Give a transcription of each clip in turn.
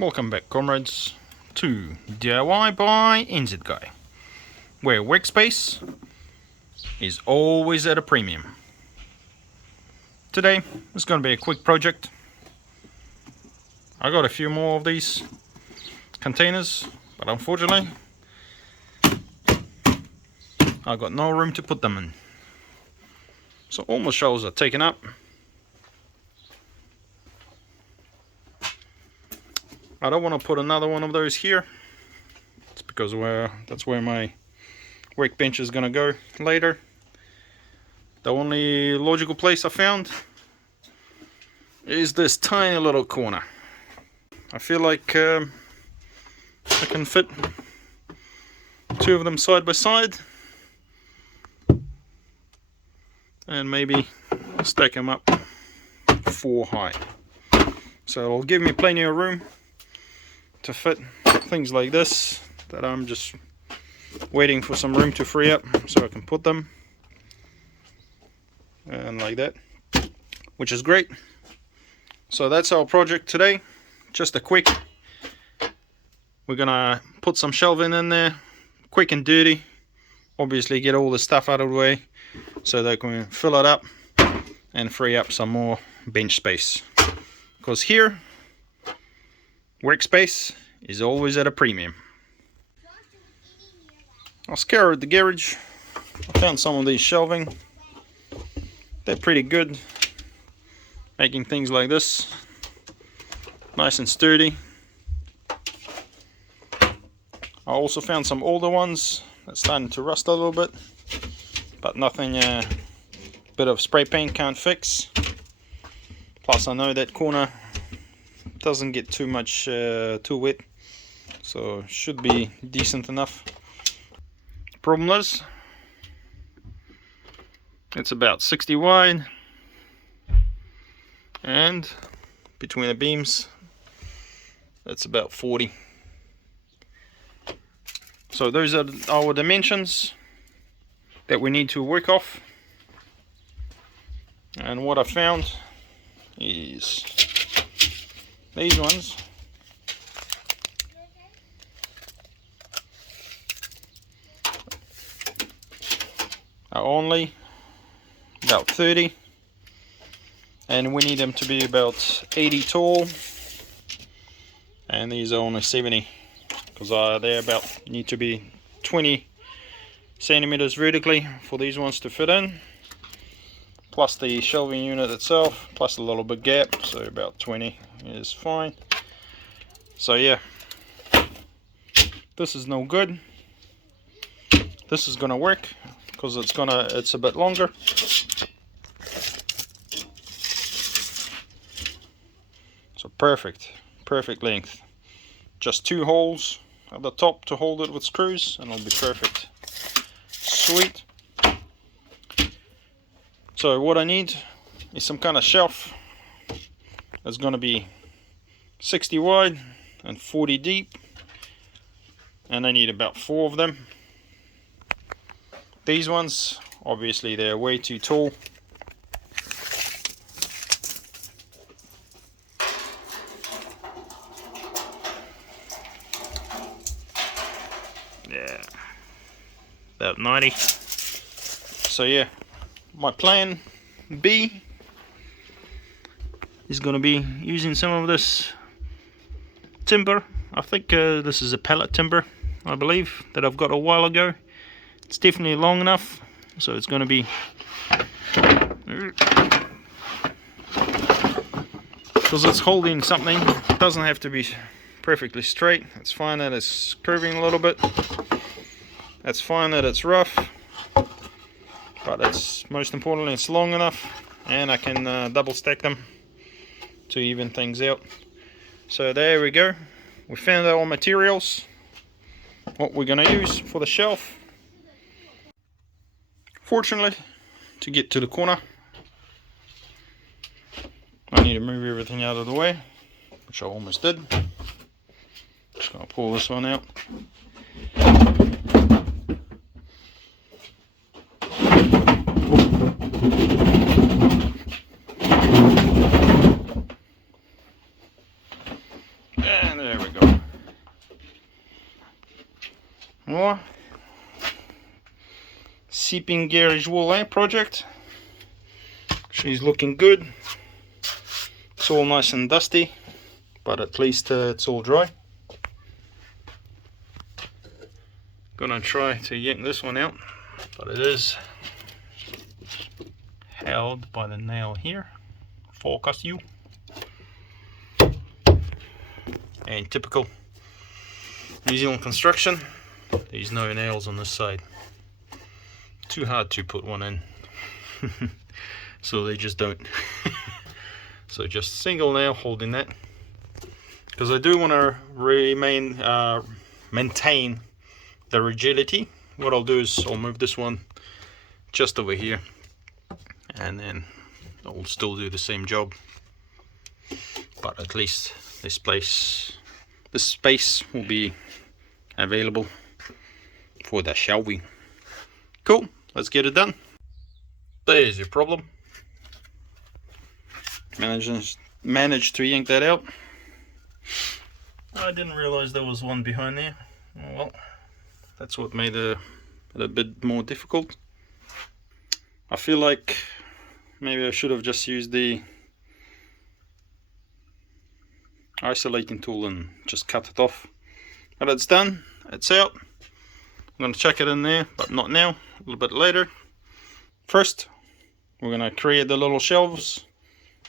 Welcome back, comrades, to DIY by NZguy, where workspace is always at a premium. Today is going to be a quick project. I got a few more of these containers, but unfortunately I got no room to put them in. So all my shelves are taken up. I don't want to put another one of those here. It's because that's where my workbench is going to go later. The only logical place I found is this tiny little corner. I feel like I can fit two of them side by side and maybe stack them up 4 high. So it'll give me plenty of room to fit things like this that I'm just waiting for some room to free up so I can put them, and like that, which is great. So that's our project today, just a quick. We're gonna put some shelving in there, quick and dirty, obviously get all the stuff out of the way so that we can fill it up and free up some more bench space, because here workspace is always at a premium. I scoured the garage. I found some of these shelving. They're pretty good, making things like this nice and sturdy. I also found some older ones that's starting to rust a little bit, but nothing bit of spray paint can't fix. Plus I know that corner doesn't get too much too wet, so should be decent enough. Problem is, it's about 60 wide, and between the beams that's about 40. So those are our dimensions that we need to work off. And what I found is these ones are only about 30, and we need them to be about 80 tall, and these are only 70 because they're about need to be 20 centimeters vertically for these ones to fit in, plus the shelving unit itself, plus a little bit gap, so about 20 is fine. So yeah, this is no good. This is gonna work because it's a bit longer. So perfect length. Just 2 holes at the top to hold it with screws and it'll be perfect. Sweet. So what I need is some kind of shelf that's going to be 60 wide and 40 deep, and I need about 4 of them. These ones, obviously they're way too tall. Yeah, about 90. So yeah, my plan B is going to be using some of this timber. I think this is a pallet timber, I believe, that I've got a while ago. It's definitely long enough, so it's going to be, because it's holding something. It doesn't have to be perfectly straight. It's fine that it's curving a little bit. That's fine that it's rough, but it's most importantly it's long enough, and I can double stack them to even things out. So there we go. We found our materials, what we're going to use for the shelf. Fortunately, to get to the corner, I need to move everything out of the way, which I almost did. Just going to pull this one out. And And there we go. Well, seeping garage wall project. She's looking good. It's all nice and dusty, but at least it's all dry. Gonna try to yank this one out, but it is held by the nail here. Focus you. And typical New Zealand construction, there's no nails on this side. Too hard to put one in. So they just don't. So just single nail holding that, because I do want to maintain the rigidity. What I'll do is I'll move this one just over here, and then I'll still do the same job, but at least this space will be available for the shelving. Cool, let's get it done. There's your problem. Managed to yank that out. I didn't realize there was one behind there. Oh, well, that's what made it a bit more difficult. I feel like maybe I should have just used the isolating tool and just cut it off. But it's done, it's out. I'm going to chuck it in there, but not now, a little bit later. First, we're going to create the little shelves.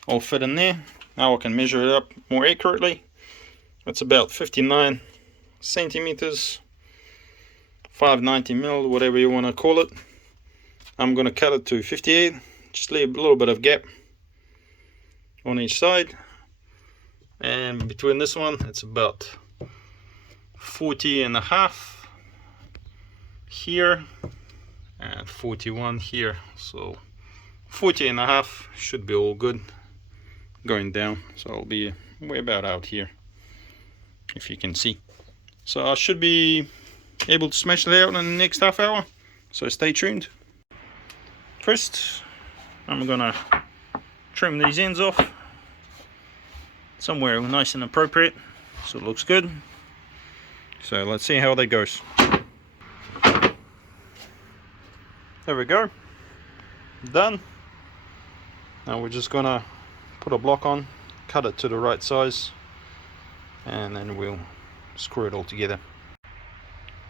All fit in there. Now I can measure it up more accurately. It's about 59 centimeters, 590 mil, whatever you want to call it. I'm going to cut it to 58, just leave a little bit of gap on each side. And between this one, it's about 40 and a half here and 41 here. So 40 and a half should be all good going down. So I'll be way about out here, if you can see. So I should be able to smash it out in the next half hour, so stay tuned. First, I'm gonna trim these ends off somewhere nice and appropriate so it looks good. So let's see how that goes. There we go, done. Now we're just gonna put a block on, cut it to the right size, and then we'll screw it all together.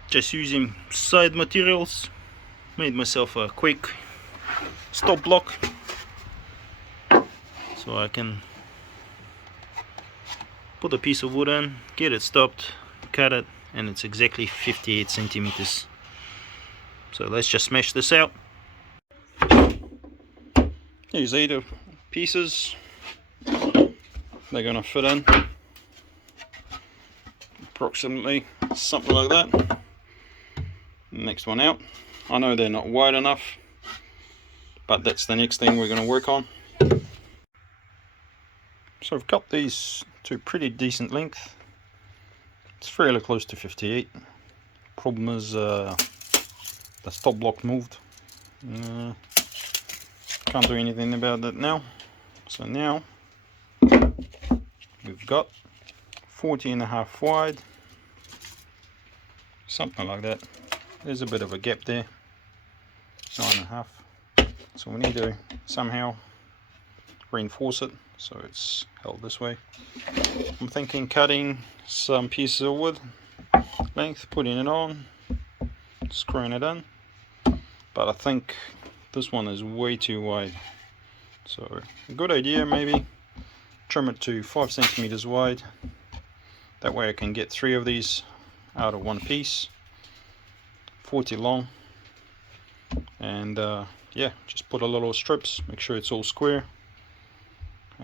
Just using side materials, made myself a quick stop block so I can put a piece of wood in, get it stopped, cut it, and it's exactly 58 centimeters. So let's just smash this out. Here's 8 pieces. They're gonna fit in approximately something like that. Next one out. I know they're not wide enough, but that's the next thing we're going to work on. So I've cut these to pretty decent length. It's fairly close to 58. Problem is the stop block moved. Can't do anything about that now. So now we've got 40 and a half wide, something like that. There's a bit of a gap there, 9.5. So we need to somehow reinforce it so it's held this way. I'm thinking cutting some pieces of wood length, putting it on, screwing it in, but I think this one is way too wide. So a good idea, maybe trim it to 5 centimeters wide. That way I can get 3 of these out of one piece, 40 long, and yeah, just put a little strips, make sure it's all square,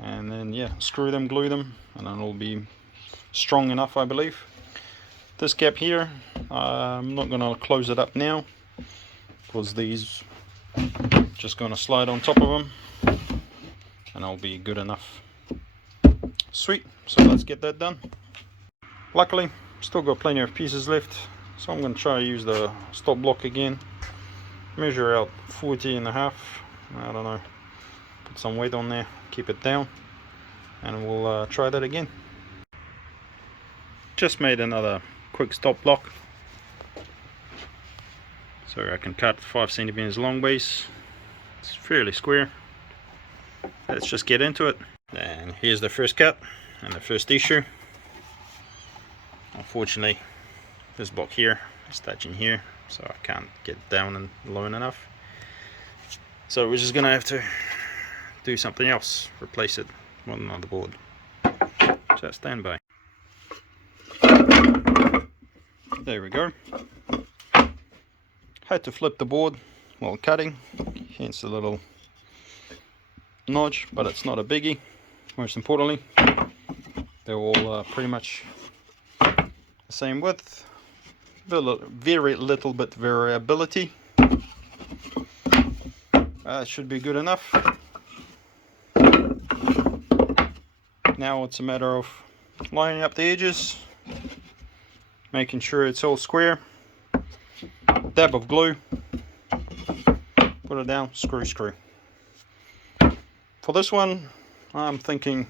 and then yeah, screw them, glue them, and then it'll be strong enough, I believe. This gap here, I'm not going to close it up now because these just going to slide on top of them and I'll be good enough. Sweet, so let's get that done. Luckily, still got plenty of pieces left, so I'm going to try to use the stop block again. Measure out 40 and a half. I don't know, put some weight on there, keep it down, and we'll try that again. just made another quick stop block, so I can cut 5 centimeters long base. It's fairly square. Let's just get into it. And here's the first cut and the first issue. Unfortunately, this block here is touching here, so I can't get down and low enough. So we're just gonna have to do something else, replace it with another board. So stand by. There we go. Had to flip the board while cutting, hence a little notch, but it's not a biggie. Most importantly, they're all pretty much the same width, very little bit variability. It should be good enough. Now it's a matter of lining up the edges, making sure it's all square. Dab of glue, put it down, screw. For this one, I'm thinking,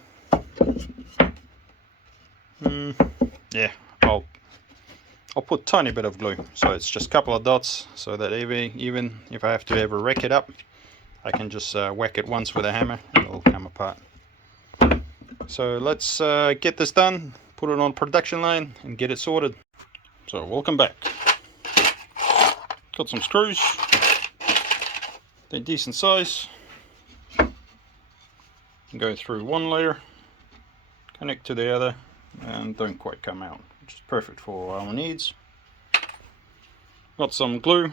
yeah, I'll put a tiny bit of glue, so it's just a couple of dots, so that even if I have to ever wreck it up, I can just whack it once with a hammer and it'll come apart. So let's get this done, put it on production line and get it sorted. So welcome back. Got some screws, they're decent size. Go through one layer, connect to the other, and don't quite come out, which is perfect for our needs. Got some glue, a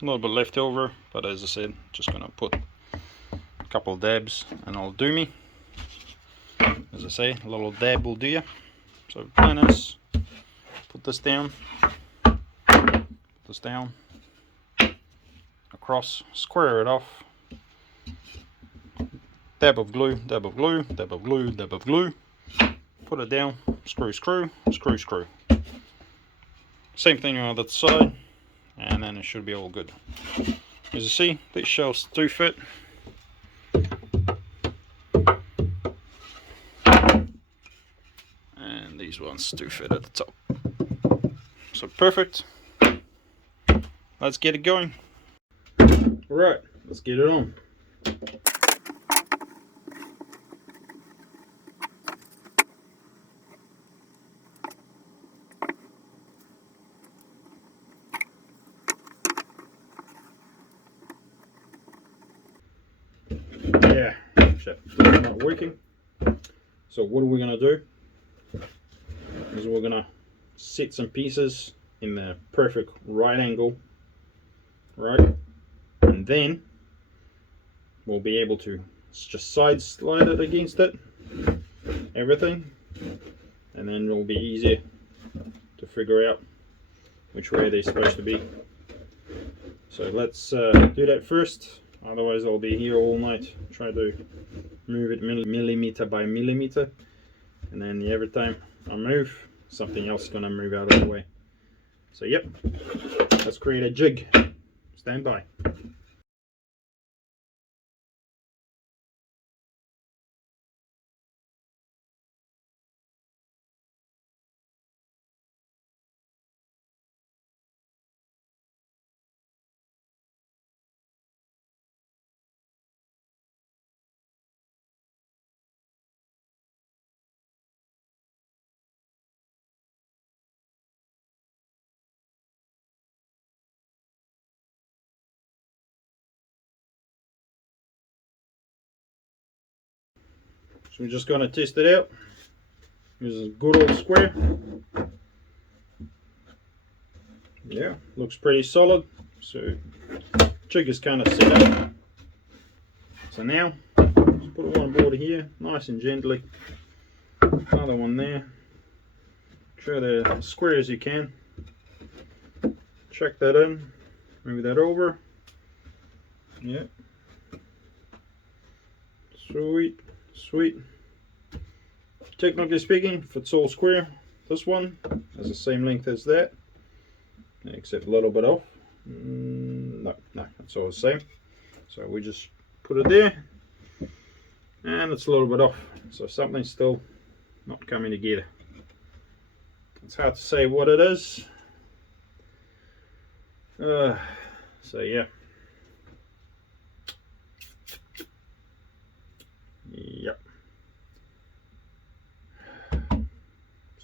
little bit left over, but as I said, just gonna put a couple of dabs and I'll do me. As I say, a little dab will do you. So planners, put this down, across, square it off. Dab of glue, dab of glue, dab of glue, dab of glue. Put it down, screw. Same thing on the other side, and then it should be all good. As you see, these shelves do fit. And these ones do fit at the top. So perfect. Let's get it going. Alright, let's get it on. Yeah, shit, it's not working. So what are we gonna do? Is we're gonna set some pieces in the perfect right angle, right? And then we'll be able to just side slide it against it, everything, and then it'll be easier to figure out which way they're supposed to be. So let's do that first, otherwise I'll be here all night trying to move it millimeter by millimeter, and then every time I move, something else is going to move out of the way. So yep, let's create a jig. Stand by. So we're just going to test it out. This is a good old square. Yeah, looks pretty solid. So jig is kind of set up. So now, just put one board here, nice and gently. Another one there. Try to square as you can. Check that in. Move that over. Yeah. Sweet. Technically speaking, if it's all square, this one has the same length as that, except a little bit off. No, it's all the same. So we just put it there, and it's a little bit off. So something's still not coming together. It's hard to say what it is. So yeah. Yep.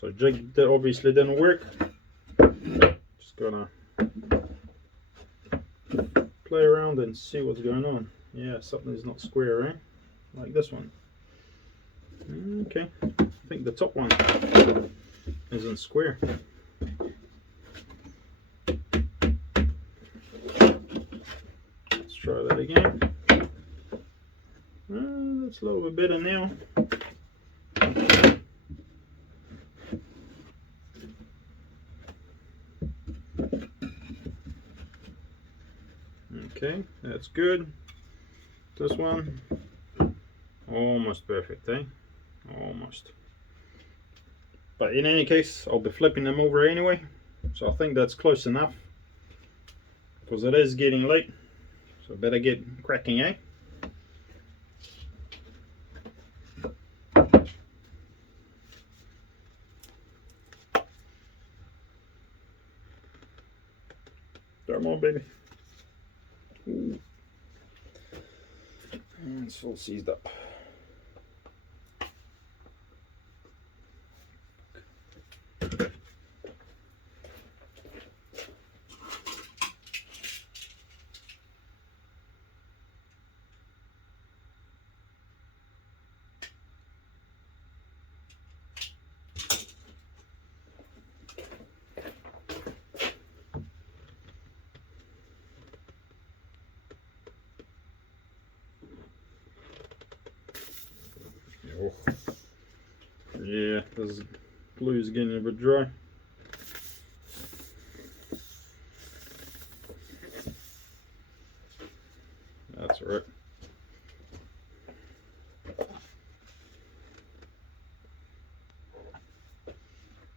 So jig that obviously didn't work. Just gonna play around and see what's going on. Yeah, something's not square, right? Like this one. Okay, I think the top one isn't square. Let's try that again. That's a little bit better now. Okay, that's good. This one, almost perfect, eh? Almost. But in any case, I'll be flipping them over anyway. So I think that's close enough. Because it is getting late. So better get cracking, eh? Come on, baby. Ooh. And it's all seized up. Oh. Yeah, this glue is getting a bit dry. That's right.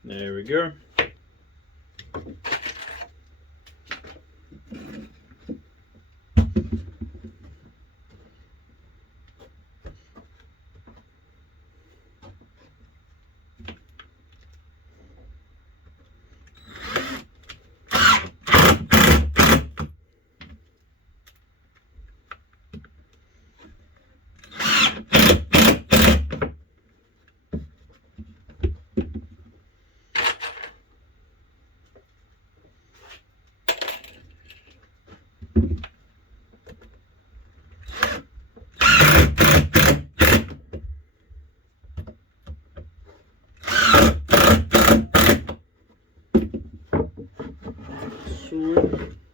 There we go.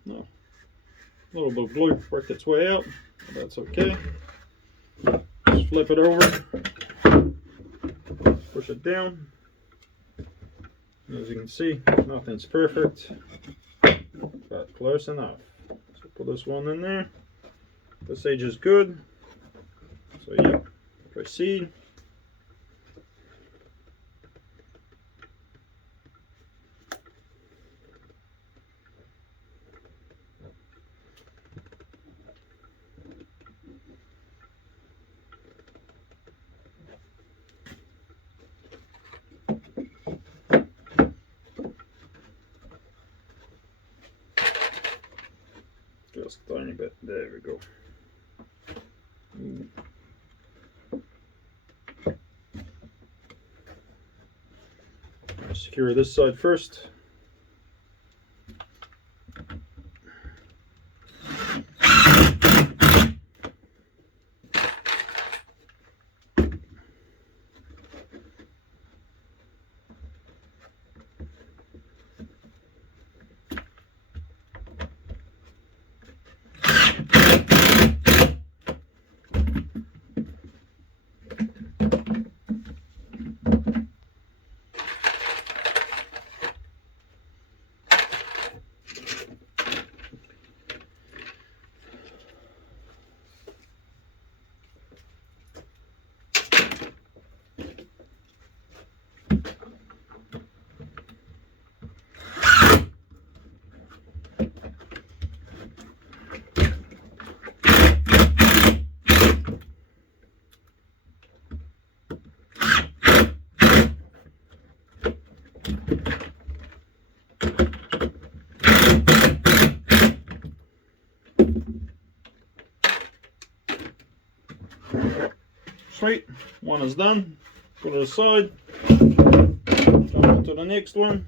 No, a little bit of glue worked its way out, but that's okay. Just flip it over, push it down. As you can see, nothing's perfect, but close enough. So put this one in there. This edge is good. So yeah, proceed. Just a tiny bit. There we go. I'll secure this side first. Sweet, one is done. Put it aside. Jump on to the next one.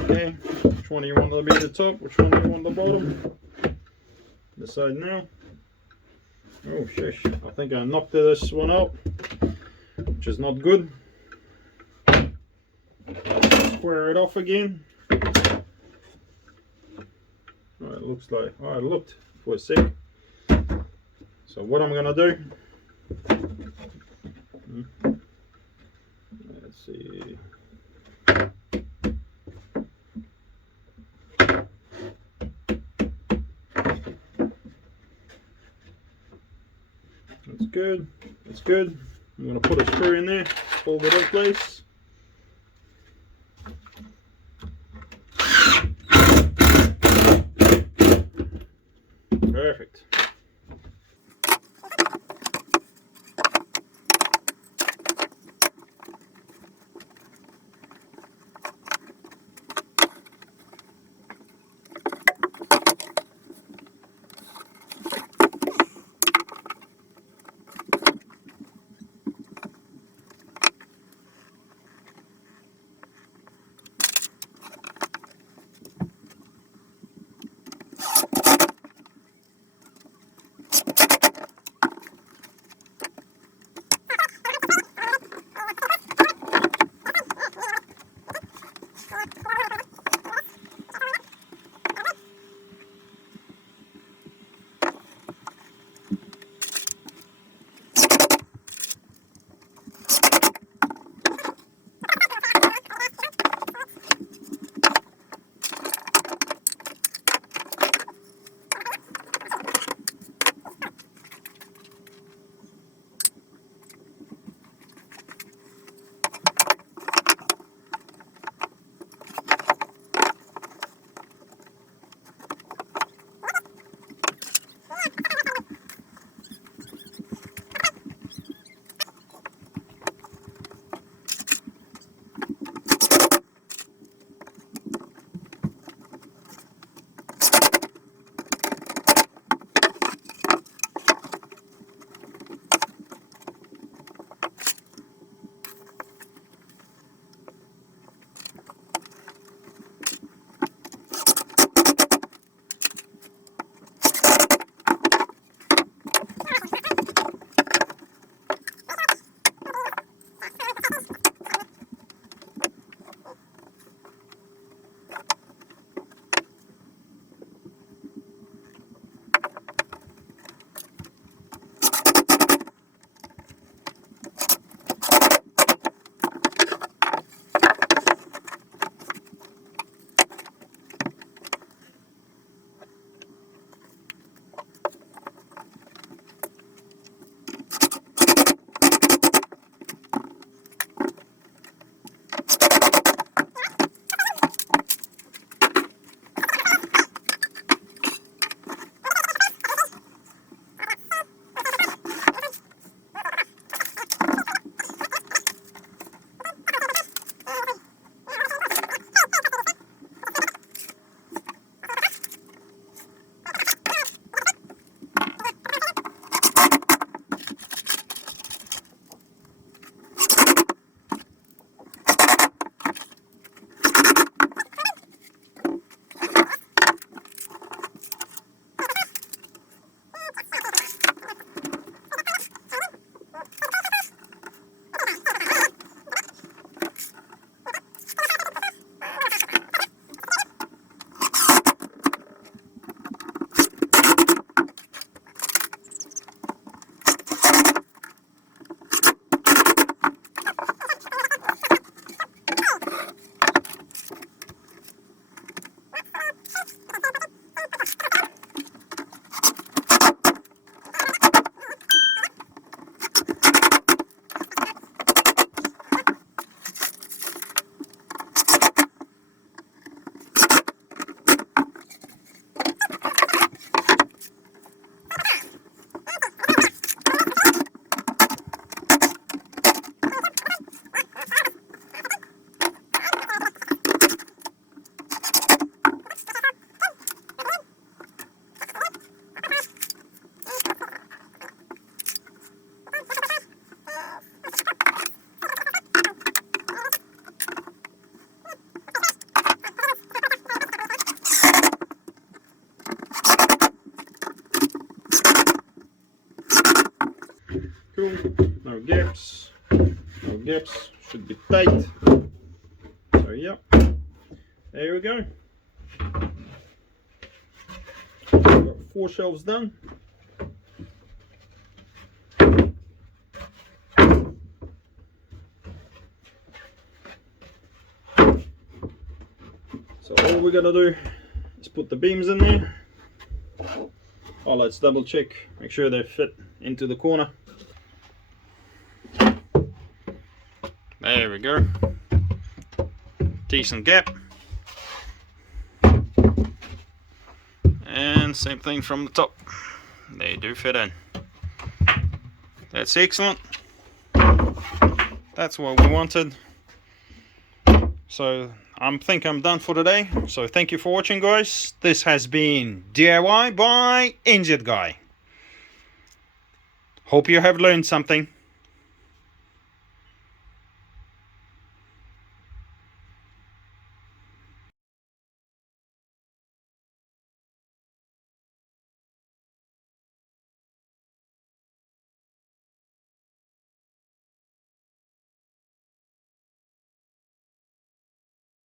Okay, which one do you want to be the top? Which one do you want the bottom? Decide now. Oh shush, I think I knocked this one out, which is not good. Square it off again. Oh, it looks like, oh, it looked for a sec. So what I'm gonna do, let's see. That's good, that's good. I'm gonna put a screw in there, hold it in place. Perfect. gaps. No gaps, should be tight. So yeah, there we go. Got 4 shelves done. So all we gotta do is put the beams in there. Oh, let's double check, make sure they fit into the corner. There we go. Decent gap. And same thing from the top. They do fit in. That's excellent. That's what we wanted. So I think I'm done for today. So thank you for watching, guys. This has been DIY by NZ Guy. Hope you have learned something.